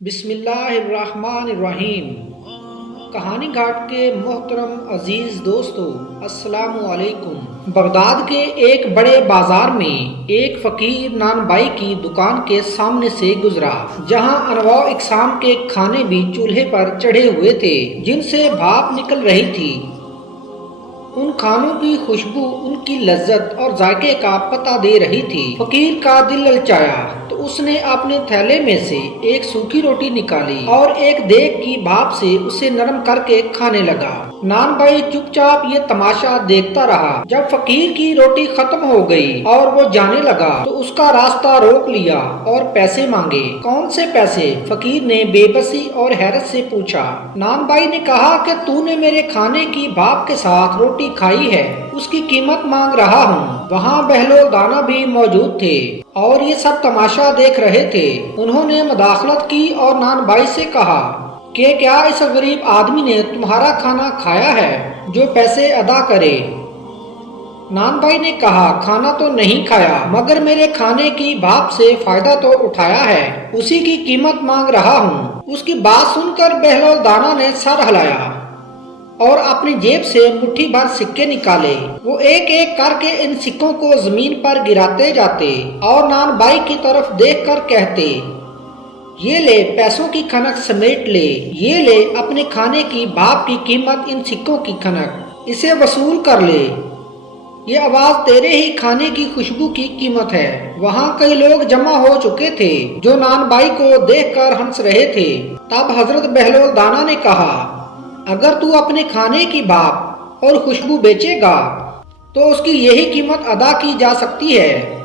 بسم اللہ الرحمن الرحیم۔ کہانی گھاٹ کے محترم عزیز دوستو، السلام علیکم۔ بغداد کے ایک بڑے بازار میں ایک فقیر نان بائی کی دکان کے سامنے سے گزرا، جہاں انواع اقسام کے کھانے بھی چولہے پر چڑھے ہوئے تھے جن سے بھاپ نکل رہی تھی۔ ان کھانوں کی خوشبو ان کی لذت اور ذائقے کا پتہ دے رہی تھی۔ فقیر کا دل للچایا تو اس نے اپنے تھیلے میں سے ایک سوکھی روٹی نکالی اور ایک دیگ کی بھاپ سے اسے نرم کر کے کھانے لگا۔ نان بھائی چپ چاپ یہ تماشا دیکھتا رہا۔ جب فقیر کی روٹی ختم ہو گئی اور وہ جانے لگا تو اس کا راستہ روک لیا اور پیسے مانگے۔ کون سے پیسے؟ فقیر نے بے بسی اور حیرت سے پوچھا۔ نان بھائی نے کہا کہ تو نے میرے کھانے کی بھاپ کے ساتھ روٹی کھائی ہے، اس کی قیمت مانگ رہا ہوں۔ وہاں بہلول دانا بھی موجود تھے اور یہ سب تماشا دیکھ رہے تھے۔ انہوں نے مداخلت کی اور نان بھائی سے کہا کہ کیا اس غریب آدمی نے تمہارا کھانا کھایا ہے؟ جو پیسے ادا کرے۔ نان بھائی نے کہا کھانا تو نہیں کھایا، مگر میرے کھانے کی بھاپ سے فائدہ تو اٹھایا ہے، اسی کی قیمت مانگ رہا ہوں۔ اس کی بات سن کر بہلول دانا نے سر ہلایا اور اپنی جیب سے مٹھی بھر سکے نکالے۔ وہ ایک ایک کر کے ان سکوں کو زمین پر گراتے جاتے اور نان بھائی کی طرف دیکھ کر کہتے، یہ لے پیسوں کی کھنک سمیٹ لے، یہ لے اپنے کھانے کی بھاپ کی قیمت ان سکوں کی کھنک، اسے وصول کر لے۔ یہ آواز تیرے ہی کھانے کی خوشبو کی قیمت ہے۔ وہاں کئی لوگ جمع ہو چکے تھے جو نان بھائی کو دیکھ کر ہنس رہے تھے۔ تب حضرت بہلول دانا نے کہا، اگر تو اپنے کھانے کی بھاپ اور خوشبو بیچے گا تو اس کی یہی قیمت ادا کی جا سکتی ہے۔